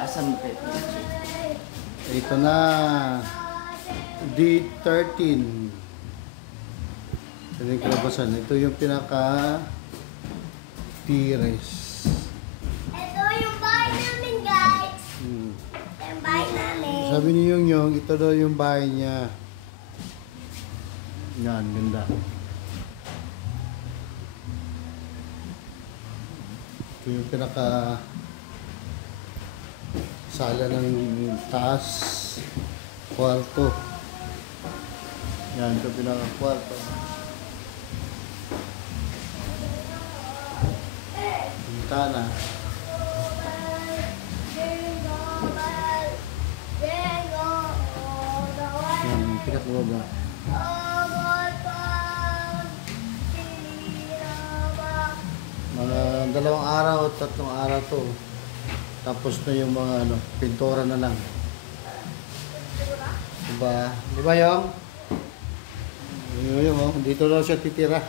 Asan mo kayo? Ito na. D13. Ito yung kalabasan. Ito yung pinaka tires. Ito yung bahay namin, guys. Ito yung bahay namin. Sabi ni Yung, ito daw yung bahay niya. Yan, ganda. Ito yung pinaka sala ng taas, kwarto. Yan, ito pinaka kwarto. Bintana. Yan, pinakababa. Mga 2 araw o 3 araw to. Tapos na yung mga pintura na lang. Diba? Diba Yung? Yung, dito daw siya titira.